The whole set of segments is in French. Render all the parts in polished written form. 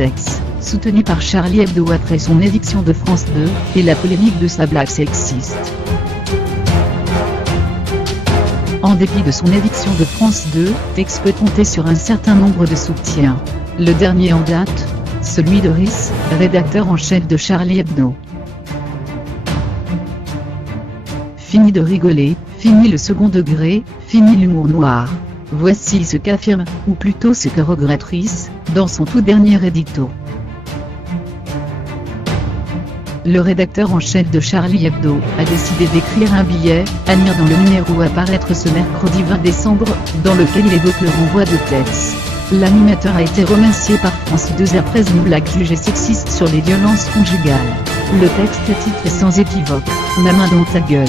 sexe, soutenu par Charlie Hebdo après son éviction de France 2, et la polémique de sa blague sexiste. En dépit de son éviction de France 2, Tex peut compter sur un certain nombre de soutiens. Le dernier en date, celui de Rhys, rédacteur en chef de Charlie Hebdo. Fini de rigoler, fini le second degré, fini l'humour noir. Voici ce qu'affirme, ou plutôt ce que regrette Rhys, dans son tout dernier édito. Le rédacteur en chef de Charlie Hebdo a décidé d'écrire un billet, à lire dans le numéro à paraître ce mercredi 20 décembre, dans lequel il évoque le renvoi de Tex. L'animateur a été remercié par France 2 après une blague jugée sexiste sur les violences conjugales. Le texte est titré sans équivoque, « Ma main dans ta gueule ».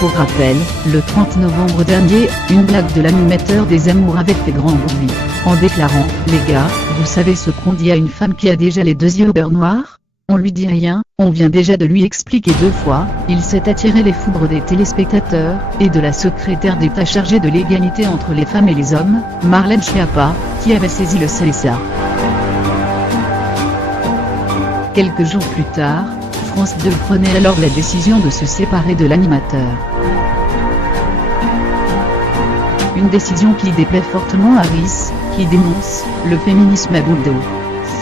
Pour rappel, le 30 novembre dernier, une blague de l'animateur des Amours avait fait grand bruit, en déclarant « Les gars, vous savez ce qu'on dit à une femme qui a déjà les deux yeux au beurre noir ? On lui dit rien, on vient déjà de lui expliquer 2 fois, il s'est attiré les foudres des téléspectateurs, et de la secrétaire d'État chargée de l'égalité entre les femmes et les hommes, Marlène Schiappa, qui avait saisi le CSA. » Quelques jours plus tard, France 2 prenait alors la décision de se séparer de l'animateur. Une décision qui déplaît fortement à Rhys, qui dénonce le féminisme à bout de dos.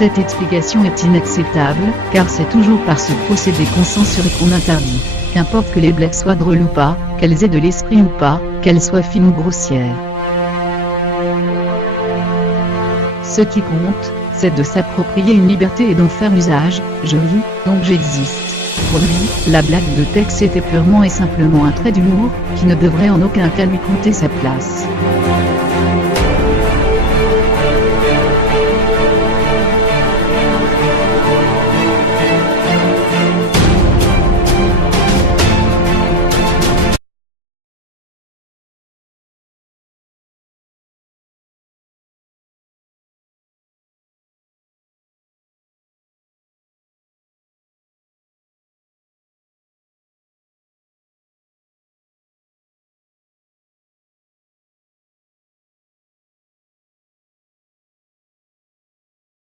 Cette explication est inacceptable, car c'est toujours par ce procédé qu'on censure et qu'on interdit. Qu'importe que les blagues soient drôles ou pas, qu'elles aient de l'esprit ou pas, qu'elles soient fines ou grossières. Ce qui compte, c'est de s'approprier une liberté et d'en faire usage. Je ris, donc j'existe. Pour lui, la blague de Tex était purement et simplement un trait d'humour, qui ne devrait en aucun cas lui coûter sa place.